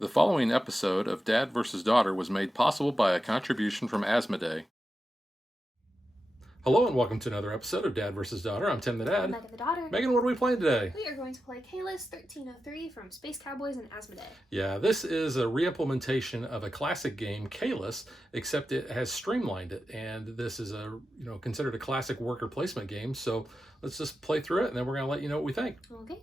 The following episode of Dad vs. Daughter was made possible by a contribution from Asmodee. Hello and welcome to another episode of Dad vs. Daughter. I'm Tim the Dad. I'm Megan the daughter. Megan, what are we playing today? We are going to play Caylus 1303 from Space Cowboys and Asmodee. Yeah, this is a re-implementation of a classic game, Caylus, except it has streamlined it. And this is considered a classic worker placement game. So let's just play through it and then we're going to let you know what we think. Okay.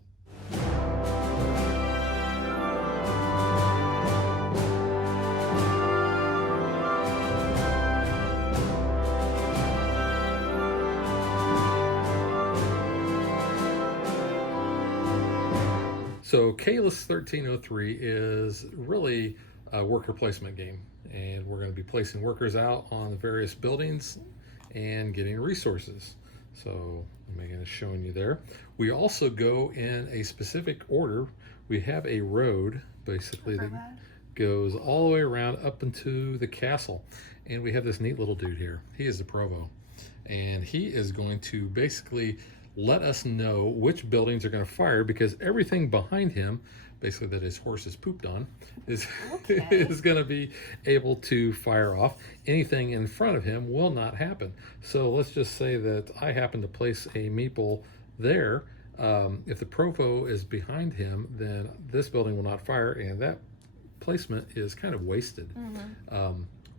So Caylus 1303 is really a worker placement game, and we're going to be placing workers out on the various buildings and getting resources. So Megan is showing you there. We also go in a specific order. We have a road basically that goes all the way around up into the castle, and we have this neat little dude here. He is the provo, and he is going to basically let us know which buildings are going to fire, because everything behind him, basically that his horse is pooped on, is is going to be able to fire off. Anything in front of him will not happen. So let's just say that I happen to place a meeple there. If the provo is behind him, then this building will not fire, and that placement is kind of wasted.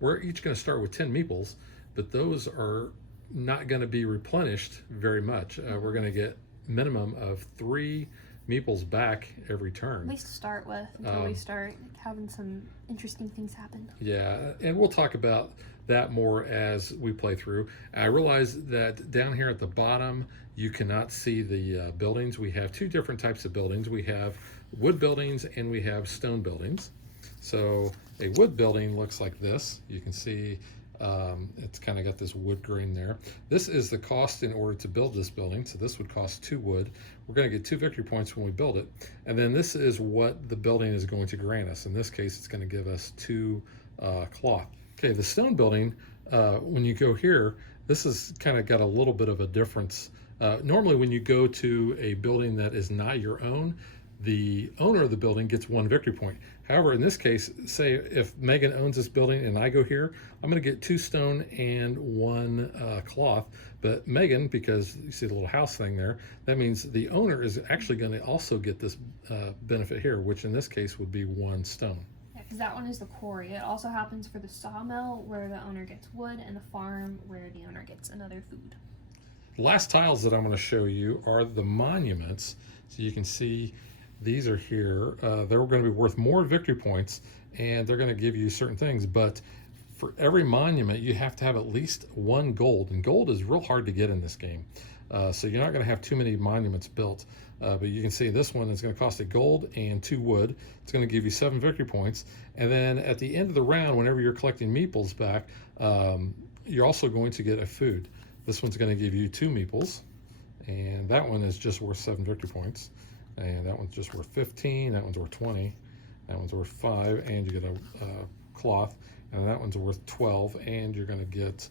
We're each going to start with 10 meeples, but those are not going to be replenished very much. We're going to get minimum of 3 meeples back every turn. At least to start with, until we start having some interesting things happen. Yeah, and we'll talk about that more as we play through. I realize that down here at the bottom, you cannot see the buildings. We have 2 different types of buildings. We have wood buildings and we have stone buildings. So a wood building looks like this. You can see it's kind of got this wood grain there. This is the cost in order to build this building. So this would cost 2 wood. We're going to get 2 victory points when we build it. And then this is what the building is going to grant us. In this case, it's going to give us 2 cloth. Okay, the stone building, when you go here, this has kind of got a little bit of a difference. Normally when you go to a building that is not your own, the owner of the building gets 1 victory point. However, in this case, say if Megan owns this building and I go here, I'm going to get 2 stone and 1 cloth. But Megan, because you see the little house thing there, that means the owner is actually going to also get this benefit here, which in this case would be 1 stone. Yeah, because that one is the quarry. It also happens for the sawmill, where the owner gets wood, and the farm, where the owner gets another food. The last tiles that I'm going to show you are the monuments. So you can see these are here. They're going to be worth more victory points, and they're going to give you certain things. But for every monument, you have to have at least 1 gold, and gold is real hard to get in this game. So you're not going to have too many monuments built. But you can see this one is going to cost a gold and 2 wood. It's going to give you 7 victory points. And then at the end of the round, whenever you're collecting meeples back, you're also going to get a food. This one's going to give you 2 meeples, and that one is just worth 7 victory points. And that one's just worth 15, that one's worth 20, that one's worth 5, and you get a cloth, and that one's worth 12, and you're going to get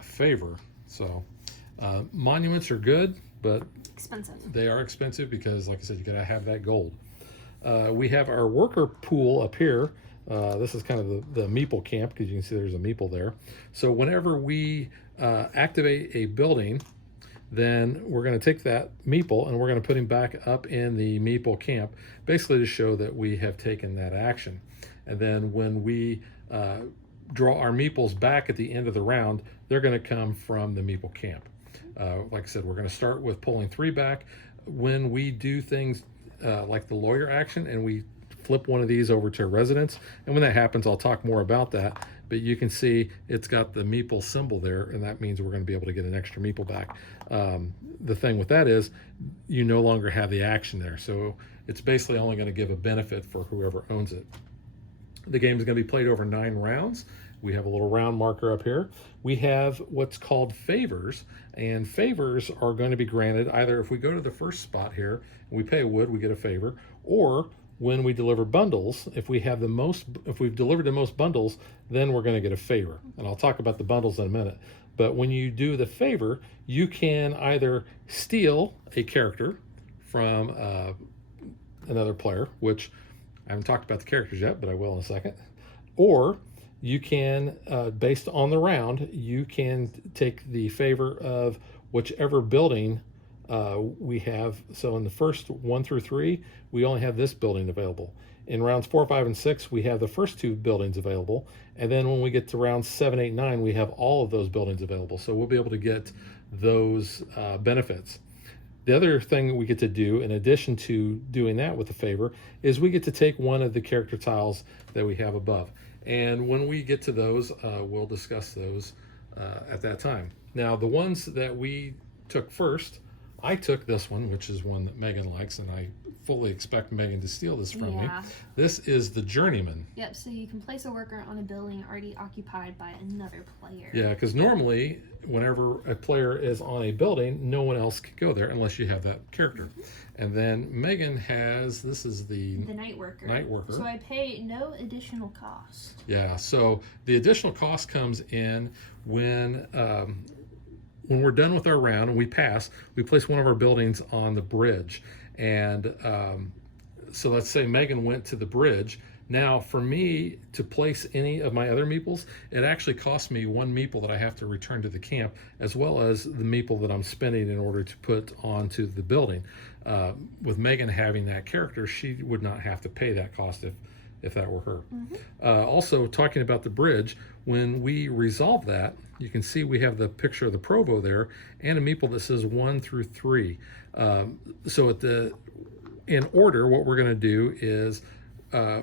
favor. So monuments are good, but expensive. They are expensive because, like I said, you got to have that gold. We have our worker pool up here. This is kind of the meeple camp, because you can see there's a meeple there. So whenever we activate a building, then we're going to take that meeple and we're going to put him back up in the meeple camp, basically to show that we have taken that action. And then when we draw our meeples back at the end of the round, they're going to come from the meeple camp. Like I said, we're going to start with pulling 3 back. When we do things like the lawyer action and we flip one of these over to a residence, and when that happens, I'll talk more about that. But you can see it's got the meeple symbol there, and that means we're going to be able to get an extra meeple back. The thing with that is you no longer have the action there, so it's basically only going to give a benefit for whoever owns it. The game is going to be played over 9 rounds. We have a little round marker up here. We have what's called favors, and favors are going to be granted either if we go to the first spot here and we pay a wood, we get a favor, or when we deliver bundles, if we've delivered the most bundles, then we're going to get a favor. And I'll talk about the bundles in a minute. But when you do the favor, you can either steal a character from another player, which I haven't talked about the characters yet, but I will in a second. Or you can, based on the round, you can take the favor of whichever building we have. So in the first 1 through 3, we only have this building available. In rounds 4, 5, and 6, we have the first 2 buildings available. And then when we get to rounds 7, 8, 9, we have all of those buildings available. So we'll be able to get those benefits. The other thing we get to do, in addition to doing that with a favor, is we get to take one of the character tiles that we have above. And when we get to those, we'll discuss those at that time. Now, the ones that we took first, I took this one, which is one that Megan likes, and I fully expect Megan to steal this from me. This is the Journeyman. Yep, so you can place a worker on a building already occupied by another player. Yeah, because normally, whenever a player is on a building, no one else can go there unless you have that character. And then Megan has, this is the Night Worker. Night Worker. So I pay no additional cost. Yeah, so the additional cost comes in when we're done with our round and we pass, we place one of our buildings on the bridge. And so let's say Megan went to the bridge. Now, for me to place any of my other meeples, it actually costs me 1 meeple that I have to return to the camp, as well as the meeple that I'm spending in order to put onto the building. With Megan having that character, she would not have to pay that cost if that were her. Also, talking about the bridge, when we resolve that, you can see we have the picture of the Provo there and a meeple that says 1 through 3. So in order, what we're going to do is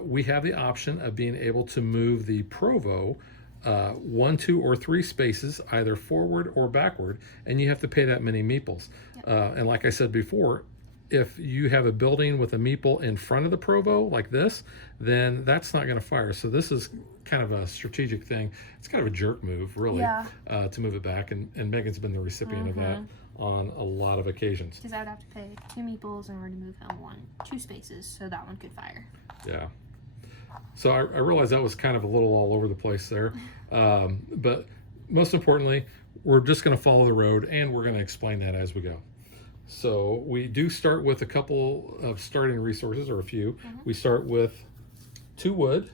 we have the option of being able to move the Provo 1, 2, or 3 spaces, either forward or backward, and you have to pay that many meeples. And like I said before, if you have a building with a meeple in front of the Provo like this, then that's not going to fire. So this is kind of a strategic thing. It's kind of a jerk move, really, to move it back. And Megan's been the recipient of that on a lot of occasions. Because I would have to pay 2 meeples in order to move him 2 spaces, so that one could fire. Yeah. So I realized that was kind of a little all over the place there. But most importantly, we're just going to follow the road, and we're going to explain that as we go. So we do start with a couple of starting resources, or a few. We start with 2 wood,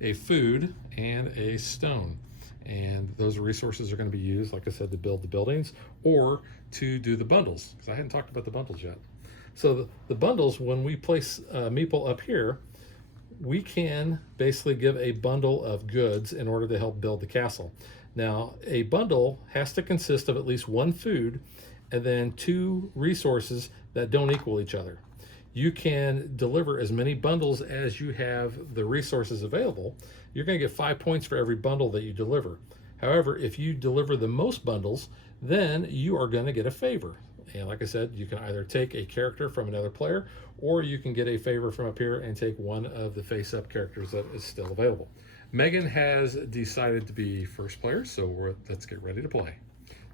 a food, and a stone. And those resources are going to be used, like I said, to build the buildings or to do the bundles, because I hadn't talked about the bundles yet. So the bundles, when we place a meeple up here, we can basically give a bundle of goods in order to help build the castle. Now, a bundle has to consist of at least 1 food and then 2 resources that don't equal each other. You can deliver as many bundles as you have the resources available. You're going to get 5 points for every bundle that you deliver. However, if you deliver the most bundles, then you are going to get a favor. And like I said, you can either take a character from another player, or you can get a favor from up here and take one of the face-up characters that is still available. Megan has decided to be first player, so let's get ready to play.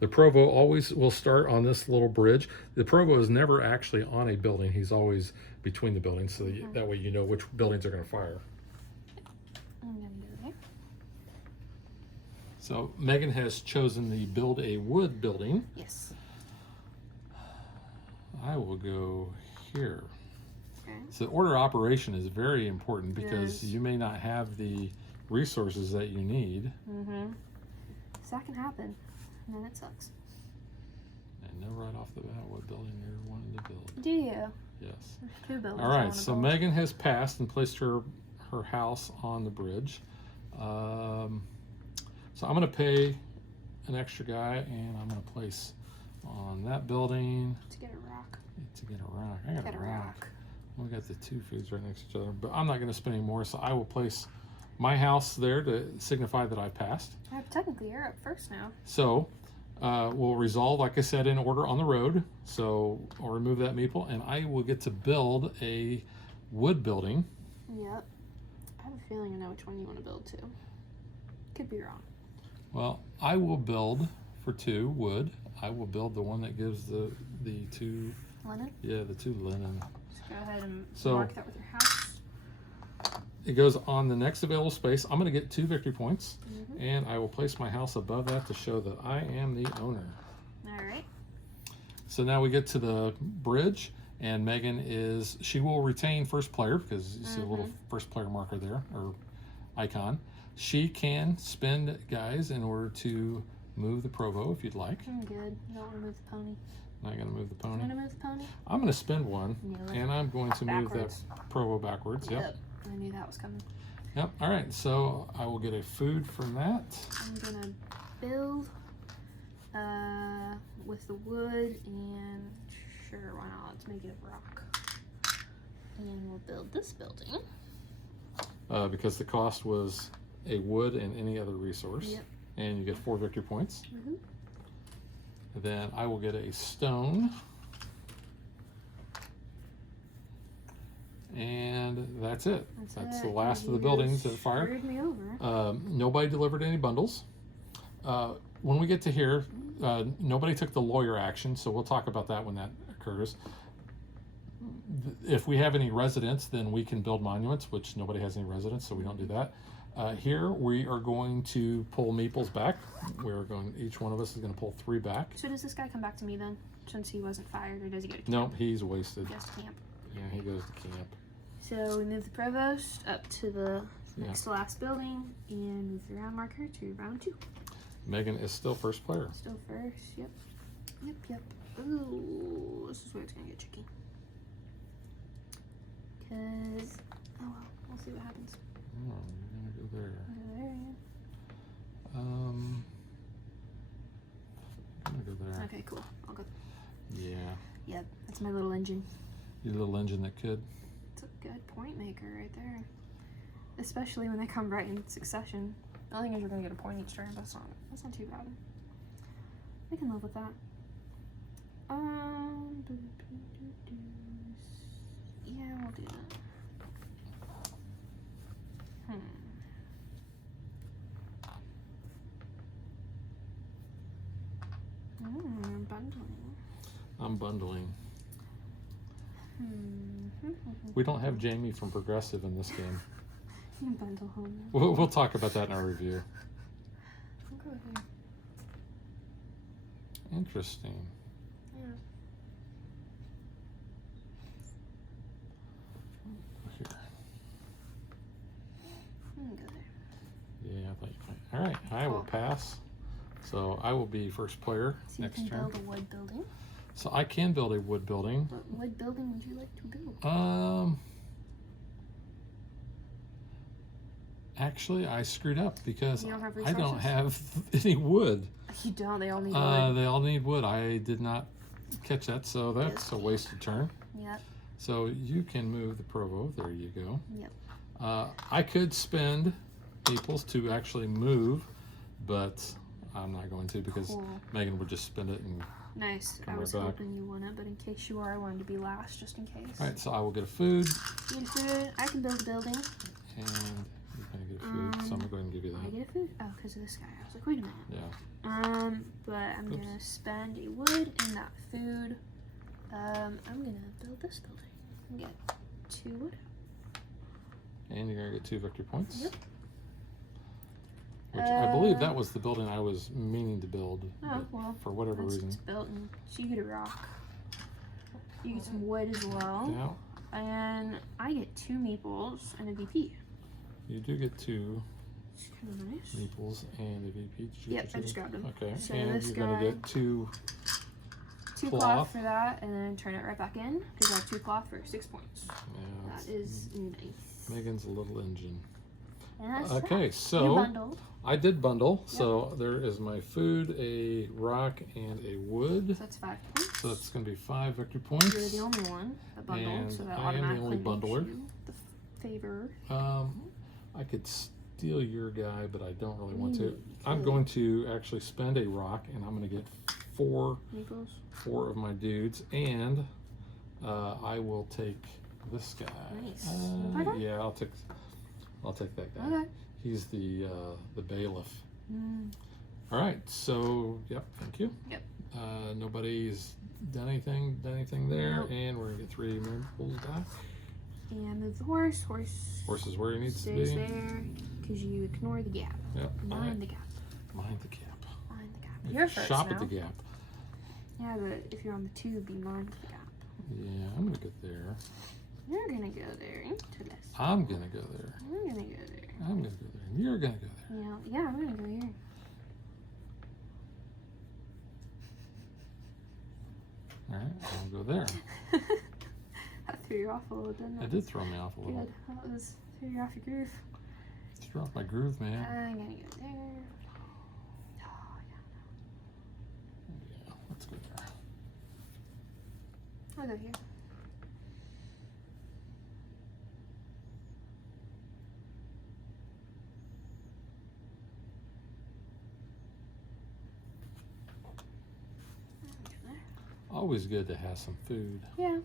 The Provo always will start on this little bridge. The Provo is never actually on a building. He's always between the buildings, so that way you know which buildings are going to fire. I'm going to go there. So Megan has chosen the build a wood building. Yes. I will go here. Okay. So order of operation is very important because you may not have the resources that you need. So that can happen, and then it sucks. And know right off the bat what building you're wanting to build. Do you? Yes. There's 2 buildings. All right, so Megan has passed and placed her house on the bridge. So I'm going to pay an extra guy, and I'm going to place on that building. To get a rock. To get a rock. I got a rock. We got the 2 foods right next to each other, but I'm not going to spend any more, so I will place my house there to signify that I passed. Technically, you're up first now. So we'll resolve, like I said, in order on the road. So I'll remove that meeple, and I will get to build a wood building. Yep. I have a feeling I know which one you want to build too. Could be wrong. Well, I will build for 2 wood. I will build the one that gives the 2 linen. Yeah, the 2 linen. Just go ahead and mark that with your house. It goes on the next available space. I'm going to get 2 victory points, and I will place my house above that to show that I am the owner. All right. So now we get to the bridge, And Megan she will retain first player because you see a little first player marker there, or icon. She can spend guys in order to move the Provo if you'd like. I'm good. I don't want to move the pony. Not going to move the pony. I'm going to move the pony. I'm going to spend one, Yeah, and I'm going to move that backwards. Provo backwards. Yep. I knew that was coming. Yep. All right. So I will get a food from that. I'm going to build with the wood, and sure, why not? Let's make it a rock. And we'll build this building. Because the cost was a wood and any other resource. Yep. And you get 4 victory points. Woohoo. Then I will get a stone. And that's it. That's the last of the buildings that fire. Screwed me over. Nobody delivered any bundles. When we get to here, nobody took the lawyer action, so we'll talk about that when that occurs. If we have any residents, then we can build monuments, which nobody has any residents, so we don't do that. Here we are going to pull meeples back. Each one of us is going to pull 3 back. So does this guy come back to me then, since he wasn't fired, or does he go to camp? No, he's wasted. Just camp. Yeah, he goes to camp. So we move the provost up to the next to last building and move the round marker to round 2. Megan is still first player. Still first, yep. Yep. Ooh, this is where it's gonna get tricky. Cause, oh well, we'll see what happens. Oh, you're gonna go there. There, yeah. I'm gonna go there. Okay, cool. I'll go. Yeah. Yep, that's my little engine. Your little engine that could. It's a good point maker right there. Especially when they come right in succession. The only thing is you're gonna get a point each turn, but that's not too bad. I can live with that. Yeah, we'll do that. Bundling. I'm bundling. We don't have Jamie from Progressive in this game. Bundle home. We'll talk about that in our review. Okay. Interesting. Yeah. Here. Go there. Yeah, I thought you might. All right, I will pass. So I will be first player So next you can turn. build a wood building. So I can build a wood building. What wood building would you like to build? Actually, I screwed up because You don't have I don't resources? have any wood. You don't. They all need wood. They all need wood. I did not catch that, so that's a wasted turn. Yep. So you can move the Provo. There you go. Yep. I could spend Naples to actually move, but I'm not going to because Cool. Megan would just spend it and. Nice. Come I was right back. hoping you wouldn't, but in case you are, I wanted to be last just in case. All right, so I will get a food. You get a food. I can build a building. And you're gonna get a food, so I'm gonna go ahead and give you I that. get a food? Oh, because of this guy. I was like, wait a minute. Yeah. But I'm gonna spend a wood and that food. I'm gonna build this building and get 2 wood. And you're gonna get 2 victory points. Yep. Which I believe that was the building I was meaning to build. Oh, well. For whatever Once reason. it's built, and so you get a rock. You get some wood as well. Yeah. And I get 2 meeples and a VP. You do get 2 It's kind of nice. meeples and a VP. Did you Yep, get I two? just grabbed them. Okay. So and this you're gonna guy- get 2 2 cloth for that, and then turn it right back in because I have 2 cloth for 6 points. Yeah, That is nice. Megan's a little engine. And that's Okay, that. so You bundled. I did bundle. So there is my food, a rock, and a wood. So that's 5 points. So that's going to be 5 victory points. You're the only one that bundled, And so that I am the automatically only makes bundler. you the favor. I could steal your guy, but I don't really want to. Ooh, I'm cool. going to actually spend a rock, and I'm going to get 4 Meeples. of my dudes, and I will take this guy. Nice. Okay. Yeah, I'll take that guy. Okay. He's the bailiff. Mm. All right. So, yep. Thank you. Yep. Nobody's done anything there, Nope. and we're gonna get 3 meeples back. And move the horse. Horse is where he needs to stays be. there because you ignore the gap. Yep. All Mind right. the gap. Mind the gap. Mind the gap. You're first Shop now. at the gap. Yeah, but if you're on the tube, you mind the gap. Yeah, I'm gonna go there. You're gonna go there. Interesting. I'm gonna go there. You're gonna go there. I'm gonna go there. And you're gonna go there. Yeah, I'm gonna go here. All right, I'll go there. That threw you off a little, didn't it? It did throw me off a little. Good. That was threw you off your groove. Threw off my groove, man. I'm gonna go there. Oh, Yeah, let's go there. I'll go here. Always good to have some food. Yeah,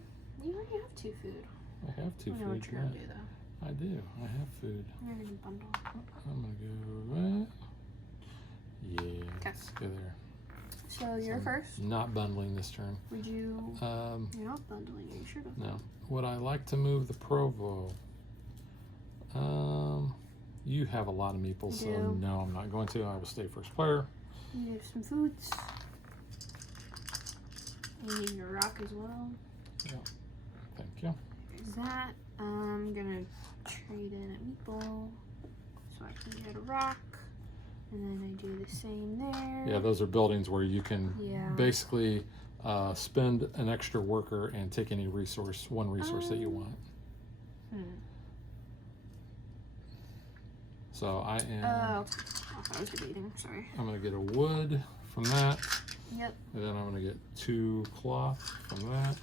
you already have 2 food. I have 2 I know food. what you're gonna do though. I do. I have food. You're gonna bundle. I'm gonna go. Yeah. Let's go there. So you're I'm first. Not bundling this turn. Would you? You're not bundling. You should have. No. Would I like to move the Provo? You have a lot of meeples, so do. no, I'm not going to. I will stay first player. You have some foods. You need your rock as well. Yeah. Thank you. There's that. I'm gonna trade in a meeple so I can get a rock. And then I do the same there. Yeah, those are buildings where you can Yeah. basically spend an extra worker and take any resource, one resource that you want. So I am. Oh, I was debating. Sorry. I'm gonna get a wood from that, Yep. and then I'm gonna get 2 cloth from that.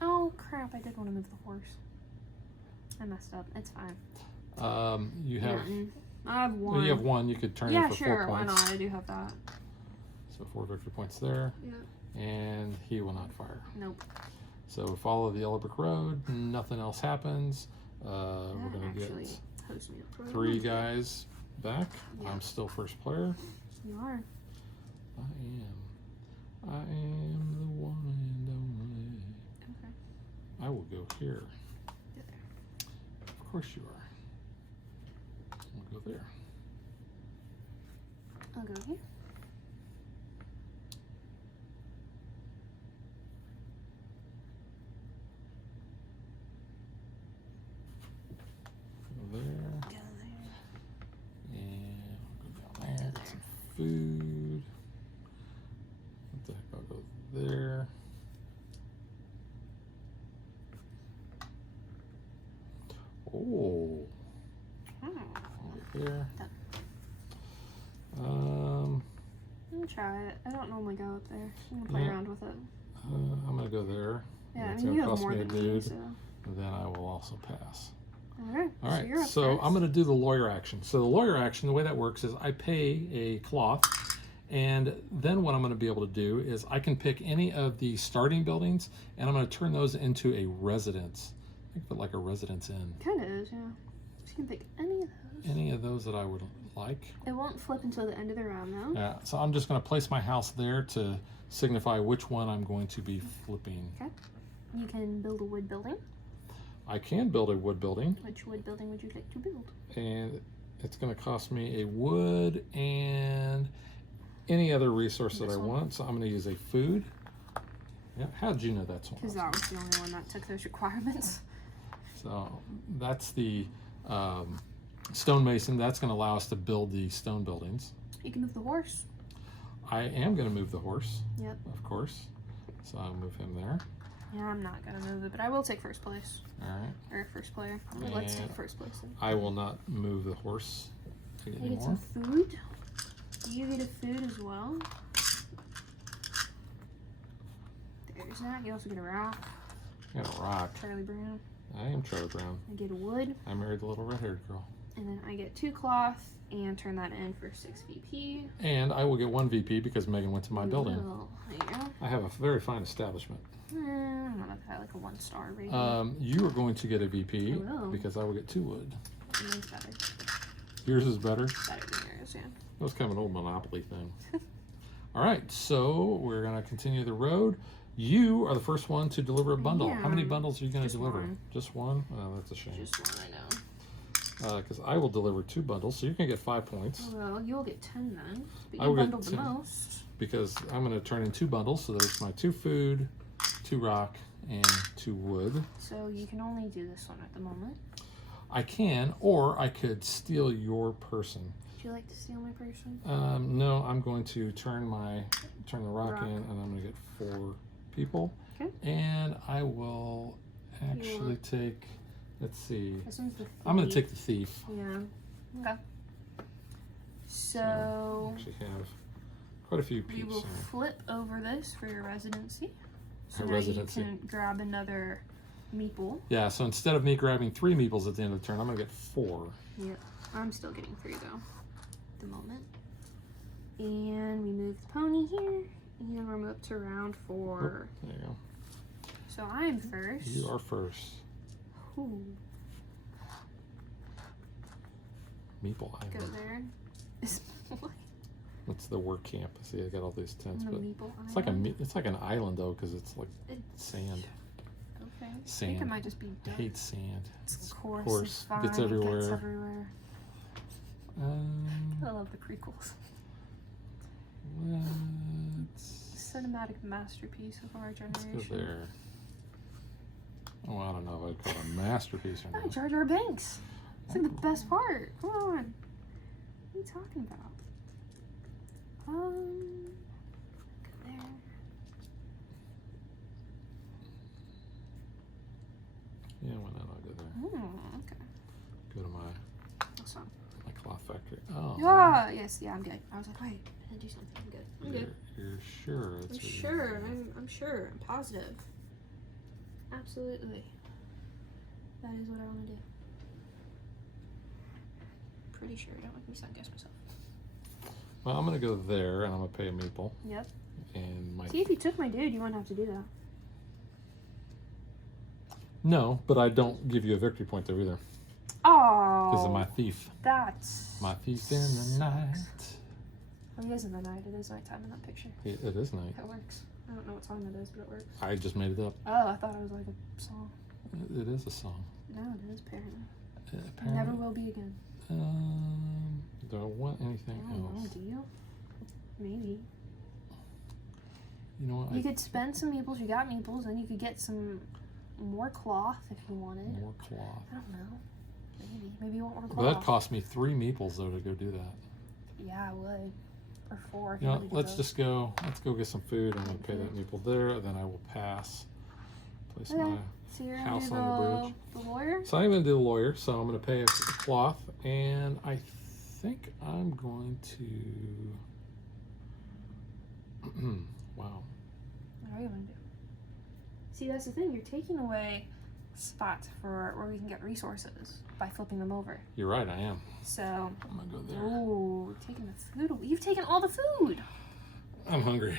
Oh crap! I did want to move the horse. I messed up. It's fine. You have. I have 1. Well, you have 1. You could turn Yeah, it for sure. 4 Why points. not? I do have that. So 4 victory points there, Yep. and he will not fire. Nope. So we follow the yellow brick road. Nothing else happens. We're That gonna actually get hosts me up for a 3 little bit. guys back. Yeah. I'm still first player. You are. I am the one and only. Okay. I will go here. Go there. Of course you are. I'll go there. I'll go here. Go there. Go there. And I'll go down there. Get some food. What the heck? I'll go there. Oh. Oh. I'll go there. Done. I'll try it. I don't normally go up there. I'm gonna play Yeah. around with it. I'm gonna go there. Yeah, It's I mean gonna you have cost more me a than me, dude. so. And then I will also pass. Okay. All right, you're up so first. I'm going to do the lawyer action. So the lawyer action, the way that works is I pay a cloth, and then what I'm going to be able to do is I can pick any of the starting buildings, and I'm going to turn those into a residence. Think of it like a residence inn. Kind of is, yeah. So you can pick any of those. Any of those that I would like. It won't flip until the end of the round, though. Yeah, so I'm just going to place my house there to signify which one I'm going to be flipping. Okay. You can build a wood building. I can build a wood building, Which wood building would you like to build? and it's going to cost me a wood and any other resource that I want. So I'm going to use a food. Yeah, how did you know that's one? Because that was the only one that took those requirements. So that's the stonemason. That's going to allow us to build the stone buildings. You can move the horse. I am going to move the horse, Yep. of course. So I'll move him there. Yeah, I'm not gonna move it, but I will take first place. All right. Or first player. Let's And take first place then. I will not move the horse I get anymore. some food. You get a food as well. There's that. You also get a rock. I got a rock. Charlie Brown. I am Charlie Brown. I get a wood. I married the little red-haired girl. And then I get 2 cloth and turn that in for 6 VP. And I will get 1 VP because Megan went to my building. Well, there you go. I have a very fine establishment. I don't know if I have like a 1-star rating. You are going to get a VP I will. because I will get 2 wood. Mine's better. Yours is better. Better than yours, yeah. That was kind of an old Monopoly thing. All right, so we're going to continue the road. You are the first one to deliver a bundle. How many Yeah, bundles are you going to just deliver? one. Just one? Oh, that's a shame. Just one, I know. Because I will deliver 2 bundles, so you're going to get 5 points. Well, you'll get 10 then. But I you will get bundled the 10. most. Because I'm going to turn in 2 bundles, so there's my 2 food 2 rock and 2 wood. So you can only do this one at the moment. I can, or I could steal your person. Would you like to steal my person? No, I'm going to turn the rock in, and I'm going to get 4 people. Okay. And I will actually take. Let's see. This one's the thief. I'm going to take the thief. Yeah. Okay. So I actually have quite a few we pieces. will flip over this for your residency. So now Residency. you can grab another meeple. Yeah, so instead of me grabbing 3 meeples at the end of the turn, I'm going to get 4. Yep. I'm still getting 3 though at the moment. And we move the pony here. And we're up to round 4. Oh, there you go. So I'm first. You are first. Ooh. Meeple Go Island. there. That's the work camp. See, I got all these tents, The but meeple it's like island. it's like an island though, because it's like It's- sand. Okay. I think Sand. it might just be I dirt. hate sand. Of course, course, it's fine. gets It everywhere. gets everywhere. I love the prequels. Let's Cinematic masterpiece of our generation. go there. Oh, I don't know if I'd call it a masterpiece or Oh, not. Jar Jar Binks. It's like the best part. Come on. What are you talking about? Go there. Yeah, why not? I'll go there. Okay. Go to my That's fine. cloth factory. Oh. Yeah. Yes. Yeah. I'm good. I was like, wait, I didn't do something. I'm good. I'm good. You're sure? That's I'm what you're sure. doing. I'm sure. I'm positive. Absolutely. That is what I want to do. Pretty sure. Don't make me second guess myself. Well, I'm gonna go there, and I'm gonna pay a meeple. Yep. And my See, if you took my dude, you wouldn't have to do that. no, but I don't give you a victory point there either Oh. because of my thief. That's. My thief in the night. Oh, it is in the night. It is nighttime in that picture. It is night. That works. I don't know what song that is, but it works. I just made it up. Oh, I thought it was like a song. It is a song. No, it is apparently. Apparently. Never will be again. Do I want anything I don't know, else? do you? Maybe. You know what? You could spend some meeples. You got meeples, and you could get some more cloth if you wanted. More cloth. I don't know. Maybe you want more But cloth. that cost me 3 meeples though to go do that. Yeah, I would. Or 4. If You know, really did let's those. just go. Let's go get some food. I'm gonna pay that meeple there. Then I will pass. Place Okay. my. So you're house gonna on the do bridge. the lawyer? So I'm gonna do the lawyer. So I'm gonna pay a cloth, and I think I'm going to. Wow. What are you gonna do? See, that's the thing. You're taking away spots for where we can get resources by flipping them over. You're right. I am. So, I'm gonna go there. ooh, taking the food away. You've taken all the food. I'm hungry.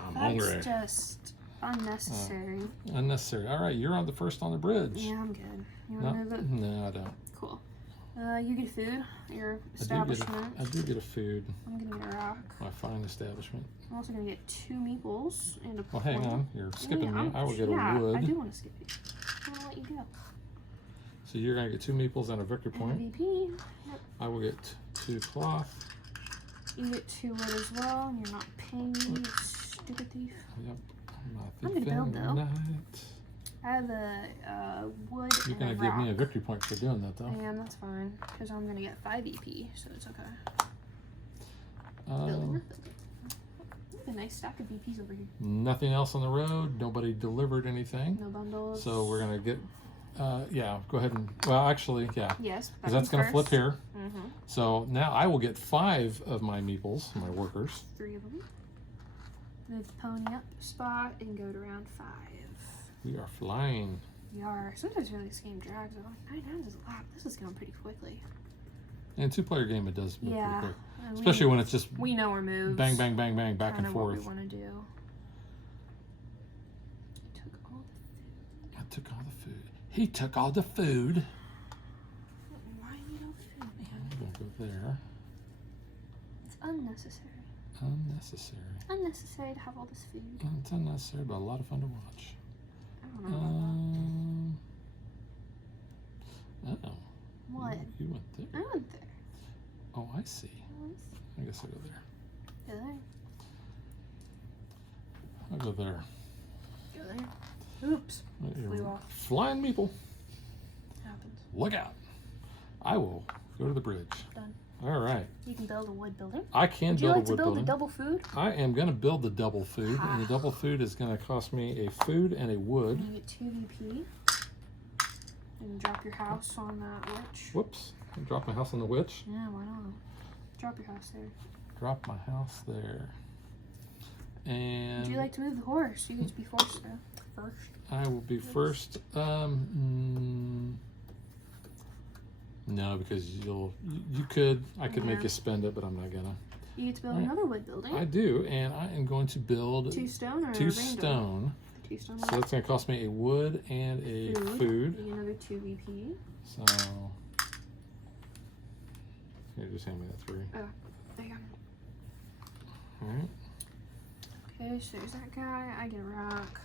I'm That's hungry. just unnecessary. Unnecessary. All right, you're on the first on the bridge. Yeah, I'm good. You No, want to move it? no, I don't. Cool. You get food. Your I do get establishment. I do get a food. I'm gonna get a rock. My fine establishment. I'm also gonna get 2 meeples and a Well, hang point. on. You're skipping me. I'm- I will get yeah, a wood. I do want to skip you. I want to let you go. So you're gonna get 2 meeples and a victory And a point. VP. Yep. I will get 2 cloth. You get 2 wood as well, and you're not paying me, you stupid thief. Yep. My I'm thief gonna in build, the though. night. I have a wood You're and gonna a give me a rock. victory point for doing that, though. And that's fine, because I'm gonna get 5 EP, so it's okay. Building Um, it. Look at a nice stack of VPs over here. nothing else on the road. Nobody delivered anything. No bundles. So we're gonna get. Yeah. Go ahead and. Well, actually, yeah. Yes, Because that's gonna flip here. Mm-hmm. So now I will get 5 of my meeples, my workers. 3 of them. Move the pony up a spot and go to round 5. We are flying. We are. Sometimes really this game drags. I'm like, 9 rounds is a lot. This is going pretty quickly. In 2-player game, it does move Yeah. pretty quick. And Especially when it's just we know our moves. bang, bang, bang, bang, back and Kinda what we forth. want to do. Took all the food. I took all the food. He took all the food. Why need all the food, man? I'm gonna go there. It's unnecessary. Unnecessary. Unnecessary to have all this food. It's unnecessary, but a lot of fun to watch. I don't know about Oh. What? You went that. there. I went there. Oh, I see. I guess I'll go there. Go there. I'll go there. Go there. Oops. Flew off. Flying meeple. Happens. Look out. I will go to the bridge. Done. All right. You can build a wood building. I can Would you build like a to wood build building. a double food? I am going to build the double food, and the double food is going to cost me a food and a wood. You get 2 VP. And drop your house on that witch. Whoops. I dropped my house on the witch. Yeah, why not? Drop your house there. Drop my house there. And Would you like to move the horse? You can just be forced there. First. I will be first. No, because you could. I could make you spend it, but I'm not gonna. You get to build another wood building. I do, and I am going to build 2 stone or 2 a stone. 2 stone. So that's going to cost me a wood and a food. You get another 2 VP. So here, just hand me that 3. Oh, there you go. All right. Okay, so there's that guy. I get a rock.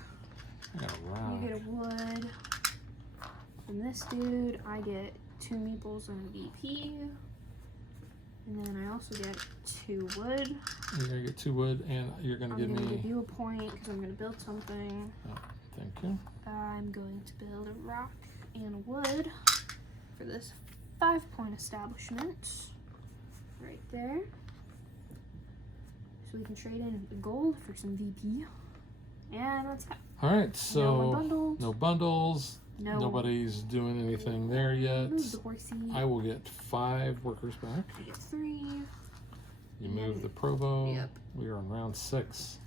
I got a rock. You get a wood. From this dude, I get 2 meeples and a VP. And then I also get 2 wood. You're gonna get 2 wood, and you're gonna give I'm gonna me. give you a point because I'm gonna build something. Oh, thank you. I'm going to build a rock and a wood for this 5-point establishment. Right there. So we can trade in the gold for some VP. And that's that. All right, so bundles. no bundles. No. Nobody's doing anything there yet. Move the horsey. I will get 5 workers back. I get 3. You move the provo. Yep. We are on round 6.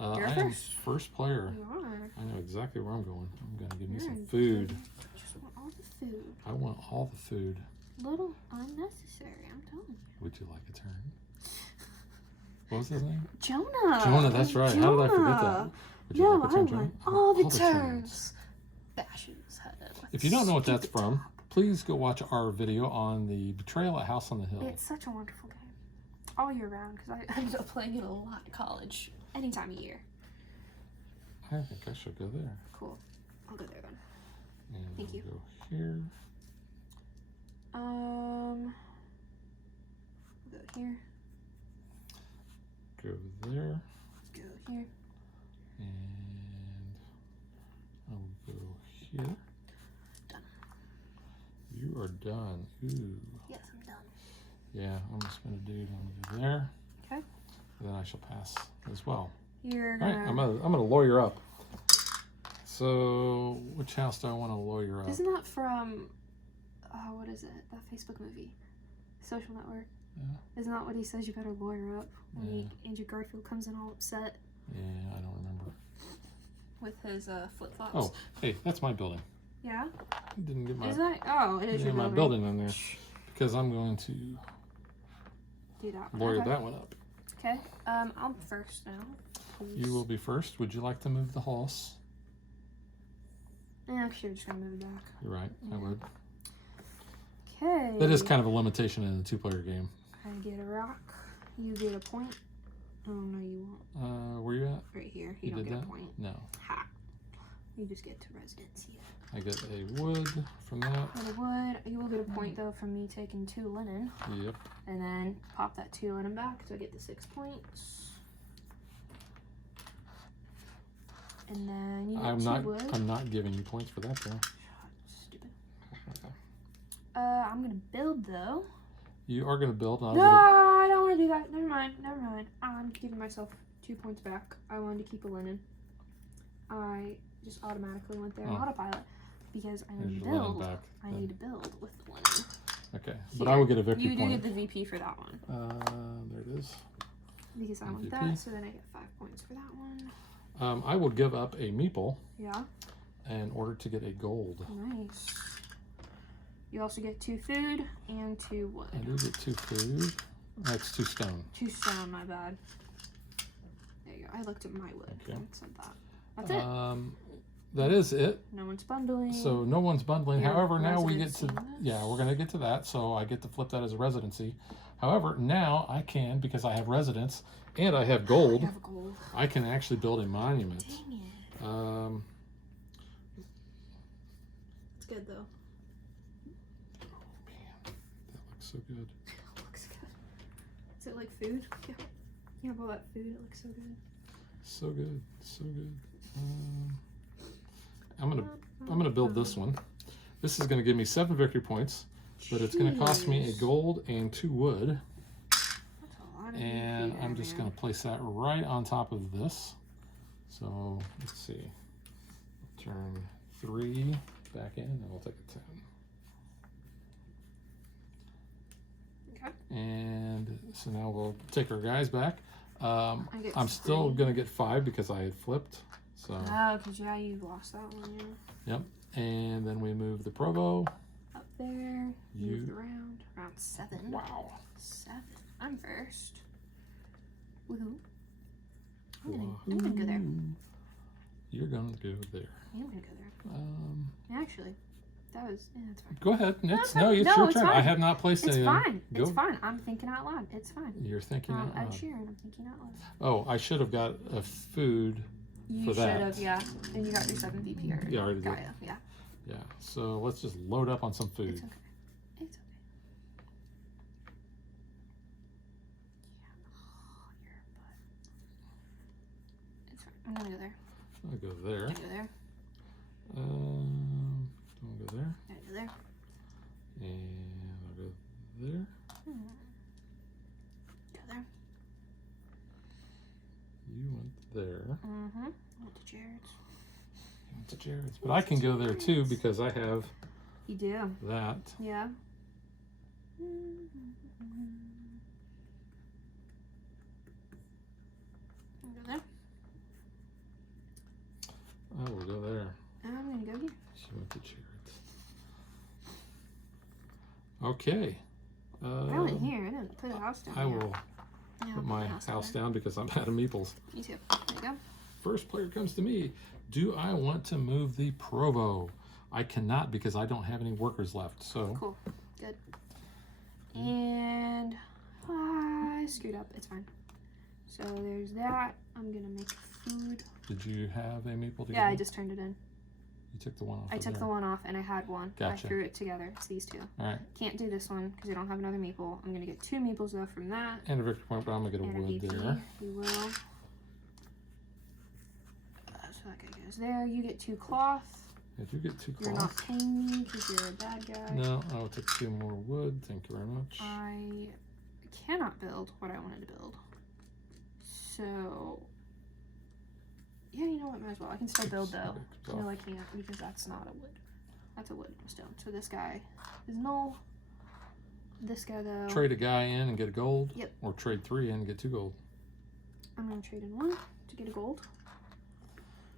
You're I am first. first player. You are. I know exactly where I'm going. I'm gonna give me You're some in food. Just want all the food. I want all the food. Little unnecessary, I'm telling you. Would you like a turn? What was his name? Jonah. Jonah, that's right. How did I forget that? Would you No, like a I turn, want Jonah? all the turns. Bashes head with If you don't know what that's stupid from, map. please go watch our video on the Betrayal at House on the Hill. It's such a wonderful game. All year round, because I ended up playing it a lot in college. Any time of year. I think I should go there. Cool. I'll go there then. And Thank you. Go here. We'll go here. Go there. Go here. And I'll go here. Done. You are done. Ooh. Yes, I'm done. Yeah, I'm gonna spend a dude over there. Okay. And then I shall pass as well. You're All gonna... right, I'm gonna lawyer up. So, which house do I want to lawyer up? Isn't that from, what is it? That Facebook movie, Social Network. Yeah. Isn't that what he says? You better lawyer up when Yeah. Andrew Garfield comes in all upset Yeah, I don't remember. with his flip flops. Oh, hey, that's my building. Yeah. I didn't get my Is that? Oh, it is your my building. building in there because I'm going to Do that one. lawyer Okay. that one up. Okay. I'm first now. Please. You will be first. Would you like to move the horse? Yeah, actually, I'm just gonna move it back. You're right. I would. Okay. That is kind of a limitation in a 2-player game. I get a rock. You get a point. Oh no, you won't. Where you at? Right here. You, You don't did get that? a point. No. Ha. You just get to residency. I get a wood from that. Get a wood. You will get a point though from me taking 2 linen. Yep. And then pop that 2 linen back, so I get the 6 points. And then you get 2 wood. I'm not giving you points for that though. Stupid. I'm gonna build though. You are gonna build. No, I don't want to do that. Never mind. Never mind. I'm giving myself 2 points back. I wanted to keep a linen. I just automatically went there on autopilot because I need to build. I need to build with the linen. Okay, but I will get a victory You do point. get the VP for that one. There it is. Because I want MVP. that, so then I get 5 points for that one. I will give up a meeple Yeah. in order to get a gold. Nice. You also get 2 food and 2 wood. I do get 2 food. That's 2 stone. 2 stone, my bad. There you go. I looked at my wood Okay. and said that. That's it. That is it. No one's bundling. So no one's bundling. Your However, now we get to, residency. yeah, we're going to get to that. So I get to flip that as a residency. However, now I can, because I have residence and I have gold, I have gold. I can actually build a monument. Dang it. It's good though. Oh man, that looks so good. It looks good. Is it like food? Yeah. You have all that food. It looks so good. So good, so good. I'm gonna build this one. This is gonna give me 7 victory points, but it's gonna cost me a gold and 2 wood. And I'm just going to place that right on top of this. So let's see. Turn 3 back in, and we'll take a 10. Okay. And so now we'll take our guys back. I'm still going to get 5 because I had flipped. So. Oh, because yeah, you lost that one. Yeah. Yep. And then we move the Provo. Up there. Move around. Around 7. Wow. 7. I'm first. Woohoo. I'm gonna go there. You're gonna go there. I'm gonna go there. Actually, that was that's fine. Go ahead. It's your turn. Fine. I have not placed anything. It's fine. It's fine. I'm thinking out loud. It's fine. You're thinking out loud. Ed Sheeran, I'm thinking out loud. Oh, I should have got a food for that. You should have, yeah. And you got your 7 VP already. Yeah, I already did. Yeah. Yeah. So let's just load up on some food. It's okay. It's okay. I'm gonna go there. I'll go there. Go there. Don't go there. Go there. And I'll go there. Go there. You went there. Went to Jared's. You went to Jared's. But I can go there too because I have You do. that. Yeah. Go there. I will go there. And I'm gonna go here. She went to Jared's. Okay. I went here. I didn't put a house down. I will Yeah, put my house down because I'm out of meeples. Me too. There you go. First player comes to me. Do I want to move the Provo? I cannot because I don't have any workers left. So Cool. Good. And I screwed up. It's fine. So there's that. I'm gonna make food. Did you have a maple together? Yeah, I just turned it in. You took the one off. I took the one off and I had one. Gotcha. I threw it together. It's these 2. All right. Can't do this one because I don't have another maple. I'm gonna get 2 maples though from that. And a victory point, but I'm gonna get a And wood VP. there. We will. So that guy goes there. You get 2 cloth. Did you get 2 cloth? You're not paying me because you're a bad guy. No, I will take 2 more wood. Thank you very much. I cannot build what I wanted to build. So, yeah, you know what? Might as well. I can still build though. No, I can't because that's not a wood. That's a wood stone. So this guy is null. This guy though. Trade a guy in and get a gold. Yep. Or trade 3 in and get 2 gold. I'm gonna trade in 1 to get a gold.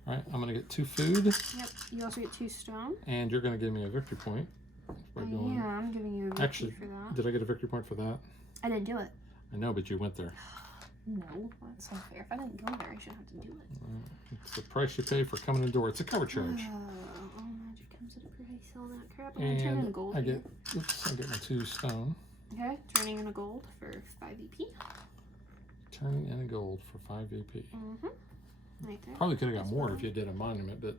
All right, I'm gonna get 2 food. Yep. You also get 2 stone. And you're gonna give me a victory point. Yeah, I'm giving you a victory for that. Did I get a victory point for that? I didn't do it. I know, but you went there. No, that's unfair. If I didn't go there, I shouldn't have to do it. It's the price you pay for coming in the door. It's a cover charge. All magic comes at a price. All that crap. I'm gonna turn in a gold. I get my 2 stone. Okay, turning in a gold for 5 VP. Turning in a gold for 5 VP. Right there. Probably could have got more if you did a monument, but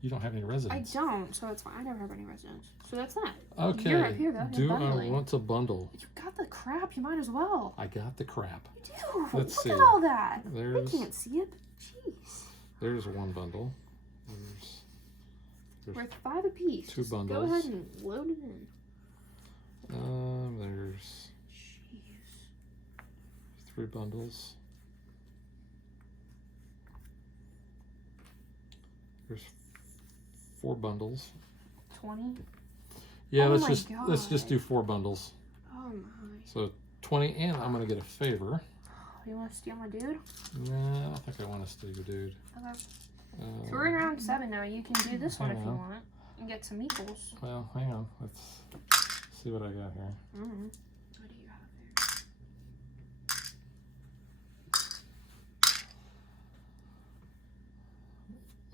you don't have any residents. I don't, so it's fine. I never have any residents. So that's that. Okay. You're up here, though. Do I want to bundle? You got the crap. You might as well. I got the crap. You do. Let's Look see. at all that. I There's can't see it. Jeez. there's 1 bundle. There's Worth 5 apiece. 2 Just bundles. go ahead and load it in. There's Jeez. 3 bundles. There's 4 bundles. 20. Yeah, Oh let's my just do 4 bundles. Oh my. So 20, and I'm gonna get a favor. You want to steal my dude? Nah, I don't think I want to steal your dude. Okay. So we're in round 7 now. You can do this one if you hang on. want and get some meeples. Well, hang on. Let's see what I got here. What do you have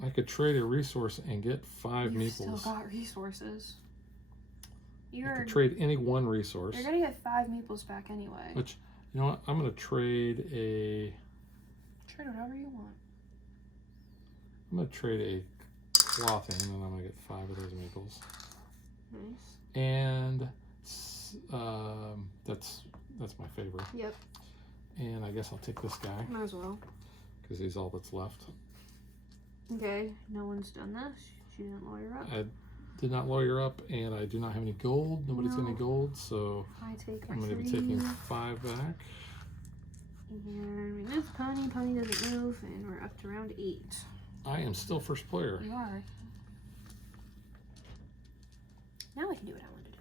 there? I could trade a resource and get 5 You've meeples. still got resources. I You're could trade any 1 resource. gonna get 5 meeples back anyway. Which, you know what? I'm gonna trade a. Trade whatever you want. I'm gonna trade a cloth in, and I'm gonna get 5 of those meeples. Nice. And that's my favor. Yep. And I guess I'll take this guy Might as well. because he's all that's left. Okay, no one's done this. She didn't lawyer up. I did not lawyer up, and I do not have any gold. Nobody's got any No. gold, so I take I'm going to be 3. taking 5 back. And we move the pony. Pony doesn't move, and we're up to round 8. I am still first player. You are. Now I can do what I want to do.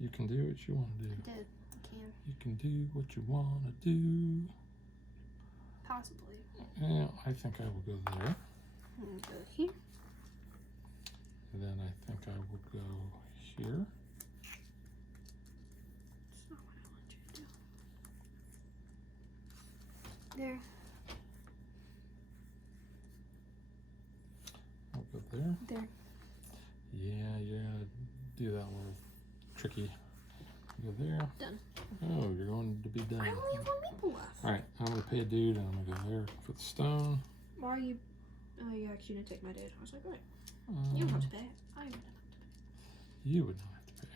You can do what you want to do. I did. I can. You can do what you want to do. Possibly. Yeah, I think I will go there. And go here. And then I think I will go here. That's not what I want you to do. There. I'll go there. There. Yeah, do that little tricky. Go there. Done. Oh, you're going to be done. I only have 1 maple left. All right, I'm going to pay a dude, and I'm going to go there for the stone. Why are you... Oh, you actually didn't take my dude. I was like, wait. You don't have to pay. I don't have to pay. You would not have to pay.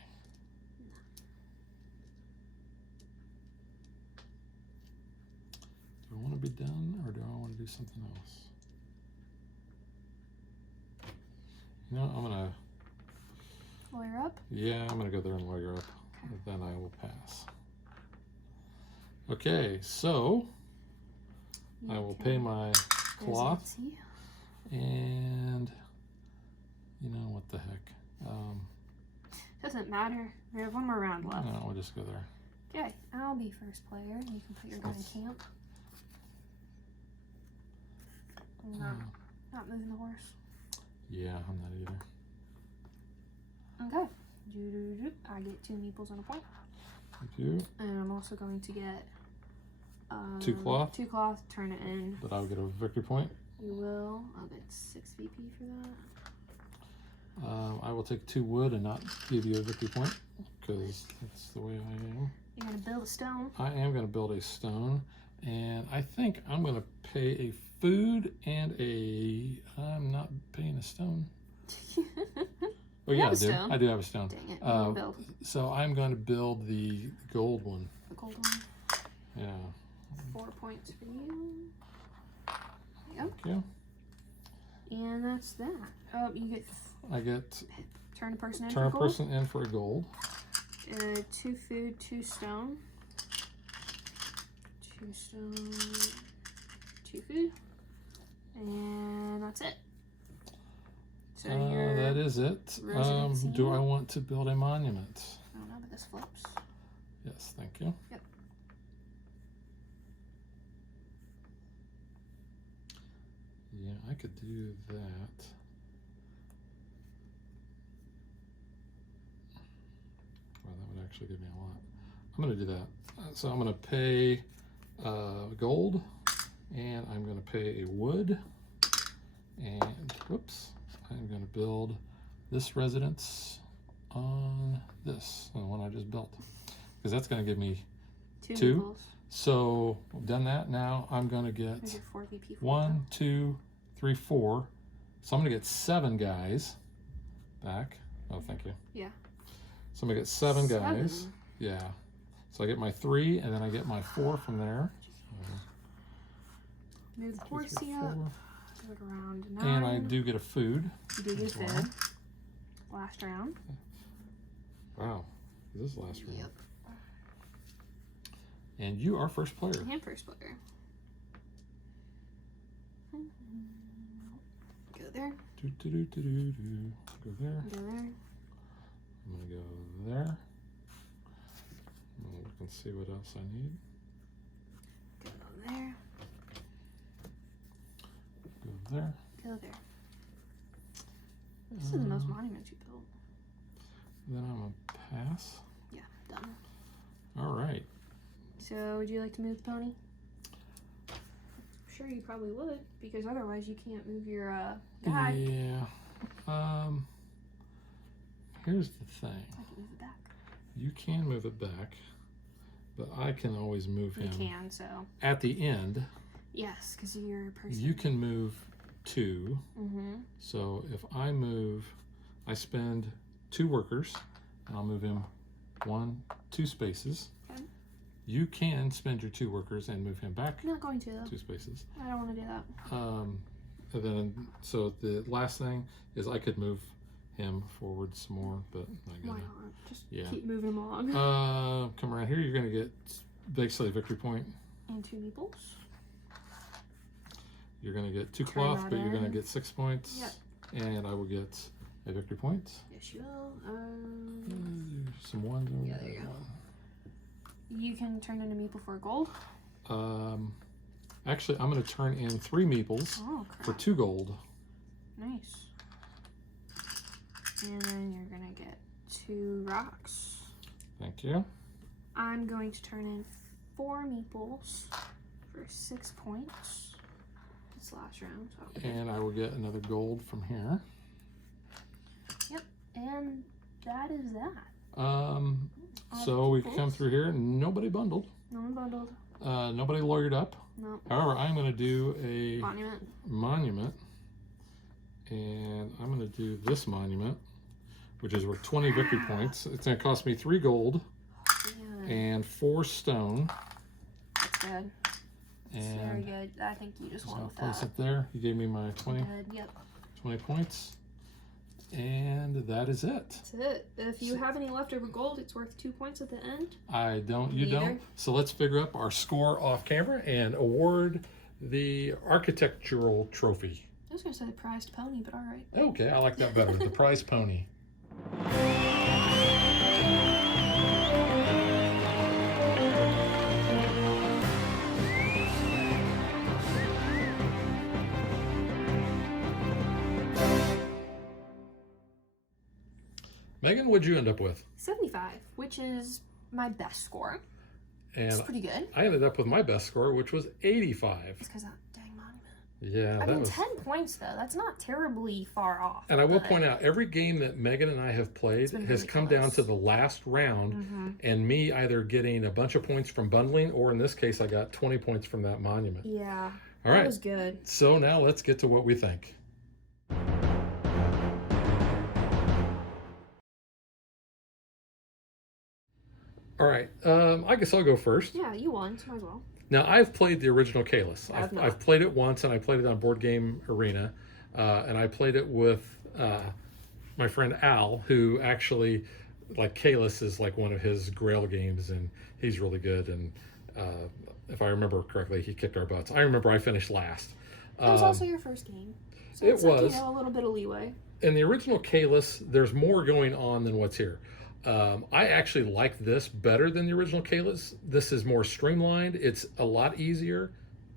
Do I want to be done, or do I want to do something else? No, I'm going to... Lawyer up? Yeah, I'm going to go there and lawyer up. Okay. Then I will pass. Okay, so I will pay my cloth, and you know what the heck. Doesn't matter. We have 1 more round left. No, we'll just go there. Okay, I'll be first player. You can put your gun in camp. I'm not moving the horse. Yeah, I'm not either. Okay. I get 2 meeples and a point. Thank you. And I'm also going to get 2 cloth. 2 cloth, turn it in. But I'll get a victory point. You will. I'll get 6 VP for that. I will take 2 wood and not give you a victory point, because that's the way I am. You're going to build a stone. I am going to build a stone, and I think I'm going to pay a food and a... I'm not paying a stone. Oh yeah, I do. Stone. I do have a stone. Dang it. You build. So I'm going to build the gold one. The gold one. Yeah. 4 points for you. Yep. Thank you. And that's that. Oh, you get... I get... Turn a person in Turn a for gold. person in for a gold. 2 food, 2 stone. 2 stone, 2 food. And that's it. So that is it. Do I want to build a monument? I don't know, but this flips. Yes, thank you. Yep. Yeah, I could do that. Well, that would actually give me a lot. I'm going to do that. So I'm going to pay gold, and I'm going to pay a wood, and whoops, I'm going to build this residence on this, the one I just built, because that's going to give me 2. Meeples. So I've done that. Now I'm going to get 4 VP. 1, 2, 3, 4. So I'm going to get 7 guys back. Oh, thank you. Yeah. So I'm going to get 7 guys. Yeah. So I get my 3, and then I get my 4 from there. Move the horsey up. Do it around 9. And I do get a food. You do get as well. food. Last round. Wow. This is last round. Yep. And you are first player. I am first player. Go there. Do, do, do, do, do, do. Go there. Go there. I'm going to go there. And look and see what else I need. Go there. Go there. Go there. This is the most monuments you built. Then I'm going to pass. Yeah, done. All right. So, would you like to move the pony? I'm sure you probably would, because otherwise you can't move your guy. Yeah. Here's the thing. I can move it back. You can move it back, but I can always move him. You can, so. At the end, Yes, because you're a person. you can move 2. Mm-hmm. So if I move, I spend 2 workers, and I'll move him 1, 2 spaces. Okay. You can spend your 2 workers and move him back I'm not going to, though. 2 spaces. I don't want to do that. And then, so the last thing is I could move him forward some more, but I'm not Why gonna. not? Just Yeah. keep moving him along. Come around here. You're gonna get basically a victory point. And 2 meeples. You're gonna get 2 Turn cloth, that but you're gonna in. get 6 points. Yep. And I will get a victory point. Yes, you will. Some ones over Yeah, there. there you go. You can turn in a meeple for a gold. Actually, I'm gonna turn in 3 meeples for 2 gold. Nice. And then you're gonna get 2 rocks. Thank you. I'm going to turn in 4 meeples for 6 points. This last round. So. And I will get another gold from here. Yep. And that is that. So we come through here and nobody bundled. No one bundled. Nobody lawyered up. No. However, I'm going to do a Monument. And I'm going to do this monument, which is worth 20 victory points. It's going to cost me 3 gold and 4 stone. That's good. That's and very good. I think you just won with that. I'll place it there. You gave me my 20, Yep. 20 points. And that is it. That's it. If you have any leftover gold, it's worth 2 points at the end. I don't, you Neither. don't. So let's figure up our score off camera and award the architectural trophy. I was going to say prized pony, but all right. Okay, I like that better. The prize pony. Megan, what'd you end up with? 75, which is my best score. And it's pretty good. I ended up with my best score, which was 85. It's because that dang monument. Yeah, I that mean, was 10 points though. That's not terribly far off. And I will point out, every game that Megan and I have played has really come down to the last round, and me either getting a bunch of points from bundling, or in this case, I got 20 points from that monument. Yeah, all right, that was good. So now let's get to what we think. All right, I guess I'll go first. Yeah, you won, so might as well. Now, I've played the original Caylus. I've played it once, and I played it on Board Game Arena, and I played it with my friend Al, who actually, like, Caylus is like one of his grail games, and he's really good, and if I remember correctly, he kicked our butts. I remember I finished last. It was also your first game. So it it's was. Like, you know, a little bit of leeway. In the original Caylus, there's more going on than what's here. I actually like this better than the original Caylus. This is more streamlined. It's a lot easier.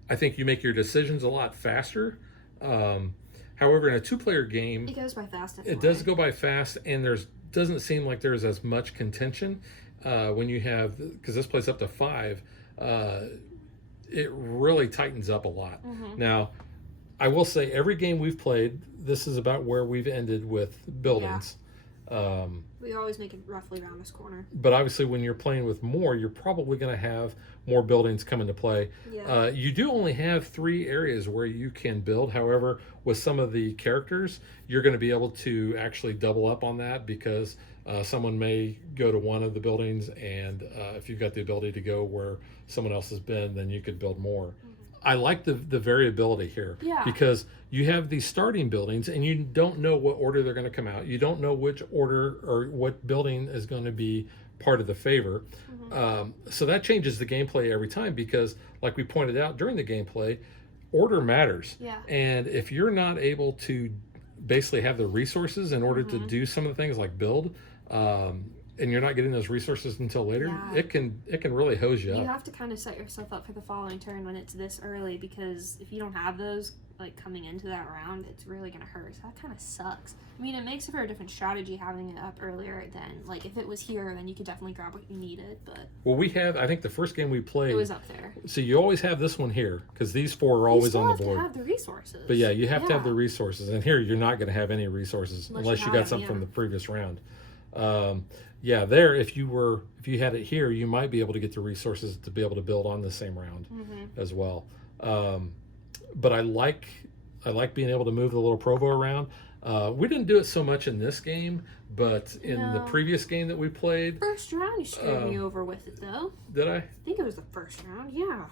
I think you make your decisions a lot faster. However, in a 2-player game, it goes by fast. It does go by fast, and doesn't seem like there's as much contention when you have, because this plays up to 5. It really tightens up a lot. Now, I will say every game we've played, this is about where we've ended with buildings. We always make it roughly around this corner. But obviously, when you're playing with more, you're probably going to have more buildings come into play. Yeah. You do only have 3 areas where you can build. However, with some of the characters, you're going to be able to actually double up on that, because someone may go to one of the buildings, and if you've got the ability to go where someone else has been, then you could build more. I like the variability here, because you have these starting buildings and you don't know what order they're going to come out. You don't know which order or what building is going to be part of the favor. So that changes the gameplay every time, because like we pointed out during the gameplay, order matters. And if you're not able to basically have the resources in order to do some of the things like build, and you're not getting those resources until later, it can really hose you up. You have to kind of set yourself up for the following turn when it's this early, because if you don't have those like coming into that round, it's really gonna hurt. So that kind of sucks. I mean, it makes it for a different strategy having it up earlier than, like, if it was here, then you could definitely grab what you needed. But well, we have, I think the first game we played, it was up there. So you always have this one here, because these 4 are always on the board. You have to have the resources. But yeah, you have to have the resources, and here you're not going to have any resources unless you got some from the previous round. Yeah, there, if you had it here, you might be able to get the resources to be able to build on the same round as well. But I like being able to move the little Provo around. We didn't do it so much in this game, but in the previous game that we played, First round, you screwed me over with it, though. Did I? I think it was the first round, yeah.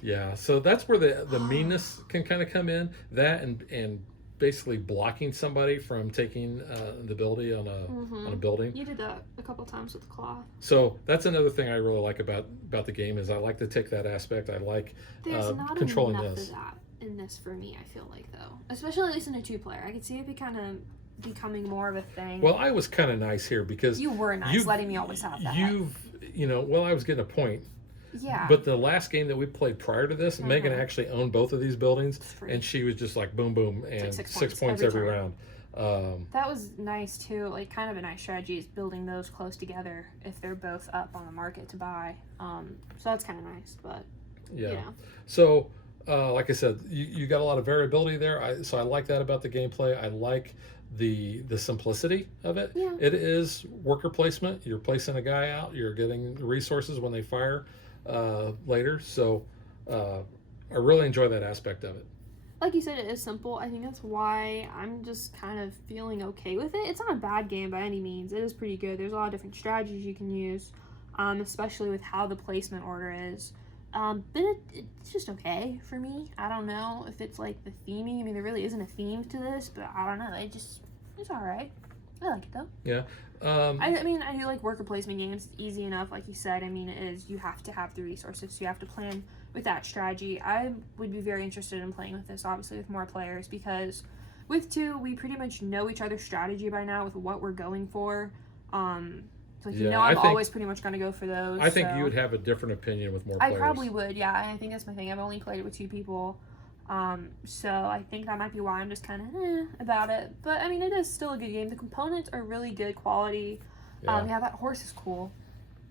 Yeah, so that's where the meanness can kind of come in. That and basically blocking somebody from taking the ability on a building. You did that a couple times with the cloth. So that's another thing I really like about the game is I like to take that aspect. I like There's not controlling enough this. of that in this for me. I feel like though, especially at least in a 2-player, I could see it be kind of becoming more of a thing. Well, I was kind of nice here because you were nice, letting me always have that. I was getting a point. Yeah. But the last game that we played prior to this, Megan actually owned both of these buildings, and she was just like boom, boom, and like 6 points every round. That was nice too. Like kind of a nice strategy is building those close together if they're both up on the market to buy. So that's kind of nice, but yeah. You know. So like I said, you got a lot of variability there. So I like that about the gameplay. I like the simplicity of it. Yeah. It is worker placement. You're placing a guy out. You're getting resources when they fire later. So I really enjoy that aspect of it. Like you said, it is simple. I think that's why I'm just kind of feeling okay with it. It's not a bad game by any means. It is pretty good. There's a lot of different strategies you can use, especially with how the placement order is. But it's just okay for me. I don't know if it's like the theming. I mean, there really isn't a theme to this, but I don't know. It's all right. I like it though. Yeah. I mean, I do like worker placement games. It's easy enough, like you said. I mean, it is. You have to have the resources. So you have to plan with that strategy. I would be very interested in playing with this, obviously, with more players, because with 2, we pretty much know each other's strategy by now with what we're going for. So I'm always pretty much going to go for those. I think you would have a different opinion with more players. I probably would, yeah. And I think that's my thing. I've only played it with 2 people. So I think that might be why I'm just kind of about it. But I mean, it is still a good game. The components are really good quality. Yeah, that horse is cool.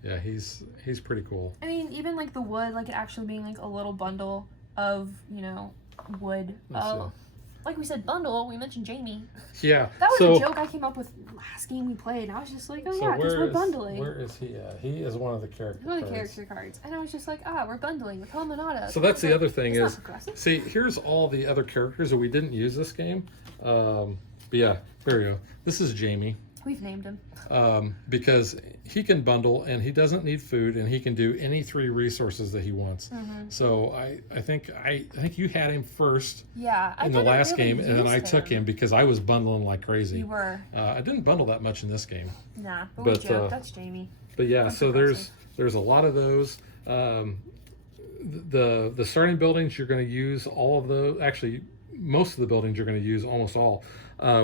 Yeah, he's pretty cool. I mean, even like the wood, like it actually being like a little bundle of wood. Like we said, bundle. We mentioned Jamie. Yeah, that was a joke I came up with last game we played, and I was just like, oh yeah, because we're bundling. Where is he at? He is one of the character cards. One of the character cards, and I was just like, we're bundling with home and auto. So that's the other thing is, see, here's all the other characters that we didn't use this game. But yeah, there we go. This is Jamie. We've named him. Because he can bundle and he doesn't need food and he can do any 3 resources that he wants. So I think you had him first in the last game, and then I took him because I was bundling like crazy. You were. I didn't bundle that much in this game. Nah, but that's Jamie. But yeah, so there's a lot of those. The starting buildings, you're going to use all of those. Actually, most of the buildings you're going to use almost all.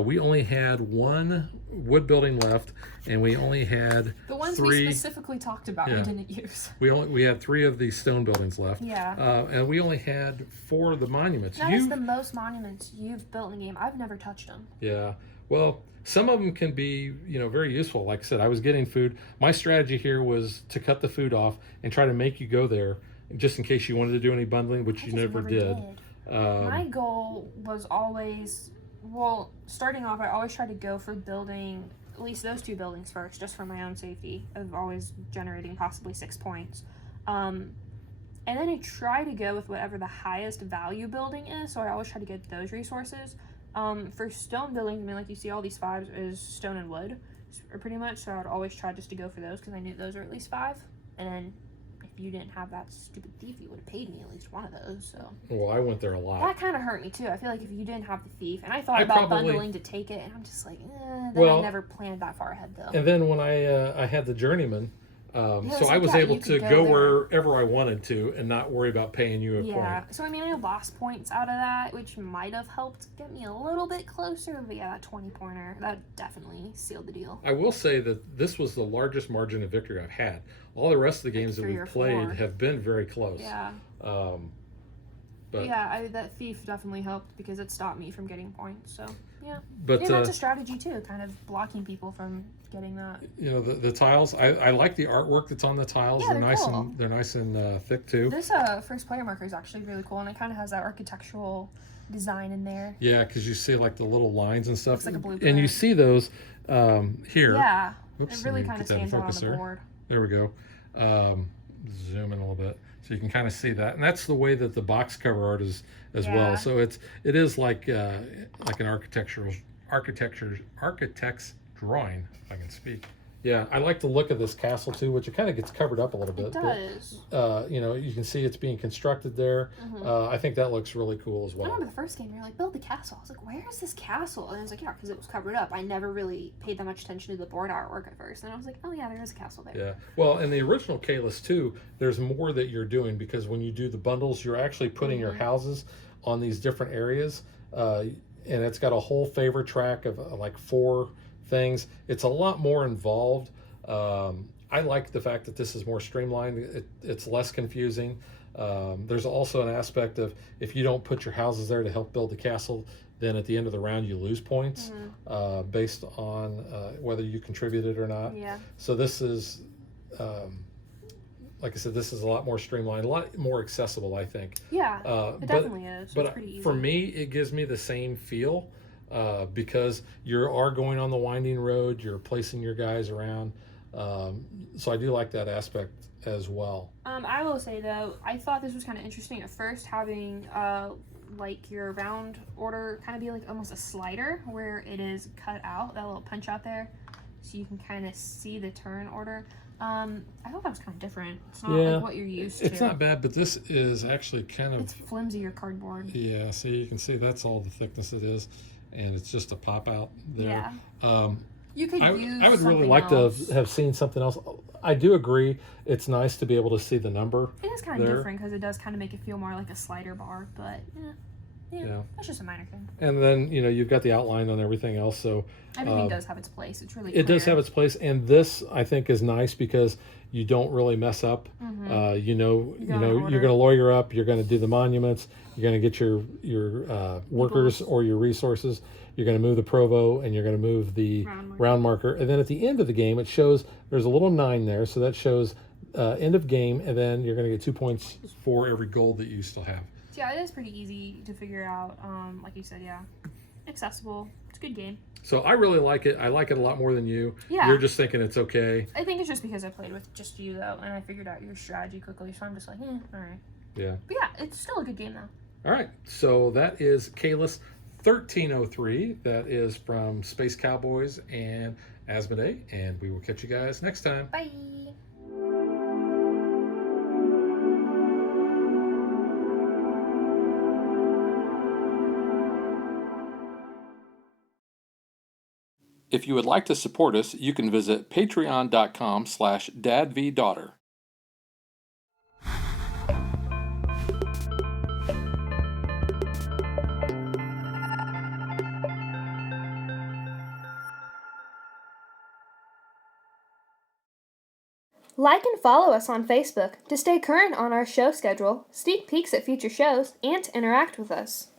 We only had 1 wood building left, and we only had the ones 3, we specifically talked about. We didn't use. We had 3 of the stone buildings left. Yeah. And we only had 4 of the monuments. That is the most monuments you've built in the game. I've never touched them. Yeah. Well, some of them can be, very useful. Like I said, I was getting food. My strategy here was to cut the food off and try to make you go there, just in case you wanted to do any bundling, which you never did. My goal was always. Well, starting off, I always try to go for building at least those 2 buildings first, just for my own safety, of always generating possibly 6 points. And then I try to go with whatever the highest value building is, so I always try to get those resources. For stone buildings, I mean, like you see all these 5s is stone and wood, pretty much, so I would always try just to go for those, because I knew those were at least 5. And then if you didn't have that stupid thief, you would have paid me at least one of those. So. Well, I went there a lot. That kind of hurt me too. I feel like if you didn't have the thief, and I thought about bundling to take it, and I'm just like, I never planned that far ahead though. And then when I had the journeyman, so I was able to go wherever I wanted to and not worry about paying you a point. Yeah. So I mean, I lost points out of that, which might have helped get me a little bit closer. But yeah, that 20-pointer, that definitely sealed the deal. I will say that this was the largest margin of victory I've had. All the rest of the games that we've played have been very close. Yeah. But yeah, that thief definitely helped because it stopped me from getting points. So yeah. But that's a strategy too, kind of blocking people from getting that. The tiles. I like the artwork that's on the tiles. Yeah, they're nice and thick too. This first player marker is actually really cool, and it kind of has that architectural design in there. Yeah, because you see like the little lines and stuff. Looks like a blueprint. And you see those here. Yeah. Oops, it really kind of stands out on the board. There we go. Zoom in a little bit so you can kind of see that, and that's the way that the box cover art is as well. So it is like an architect's drawing, if I can speak. Yeah, I like the look of this castle too, which it kind of gets covered up a little bit. It does. But, you know, you can see it's being constructed there. I think that looks really cool as I well. remember the first game, you're like, build the castle. I was like, where is this castle? And I was like, yeah, because it was covered up. I never really paid that much attention to the board artwork at first. And I was like, oh yeah, there is a castle there. Yeah. Well, in the original Caylus too, there's more that you're doing because when you do the bundles, you're actually putting your houses on these different areas. And it's got a whole favor track of like 4 things. It's a lot more involved. I like the fact that this is more streamlined. It's less confusing. There's also an aspect of if you don't put your houses there to help build the castle, then at the end of the round you lose points based on whether you contributed or not. Yeah. So this is, like I said, this is a lot more streamlined, a lot more accessible, I think. Yeah, it definitely is. But it's pretty easy. for me, it gives me the same feel because you are going on the winding road, you're placing your guys around. So I do like that aspect as well. I will say though, I thought this was kind of interesting at first, having like your round order kind of be like almost a slider where it is cut out, that little punch out there, so you can kind of see the turn order. I thought that was kind of different. It's not like what you're used to. It's not bad, but this is actually kind of... It's flimsier cardboard. Yeah, see, you can see that's all the thickness it is, and it's just a pop out there. Yeah. You could use I would really something like else. to have seen something else. I do agree. It's nice to be able to see the number. It is kind of different because it does kind of make it feel more like a slider bar, but yeah, that's just a minor thing. And then, you know, you've got the outline on everything else, so everything does have its place. It's really clear. It does have its place, and this I think is nice because you don't really mess up. You know, you're going to lawyer up. You're going to do the monuments. You're going to get your workers or your resources. You're going to move the provo, and you're going to move the round marker. And then at the end of the game, it shows there's a little 9 there, so that shows end of game, and then you're going to get 2 points for every gold that you still have. Yeah, it is pretty easy to figure out. Like you said, yeah, accessible. It's a good game. So I really like it. I like it a lot more than you. Yeah. You're just thinking it's okay. I think it's just because I played with just you though, and I figured out your strategy quickly. So I'm just like, all right. Yeah. But yeah, it's still a good game though. All right. So that is Caylus 1303. That is from Space Cowboys and Asmodee, and we will catch you guys next time. Bye. If you would like to support us, you can visit patreon.com/dadvdaughter. Like and follow us on Facebook to stay current on our show schedule, sneak peeks at future shows, and to interact with us.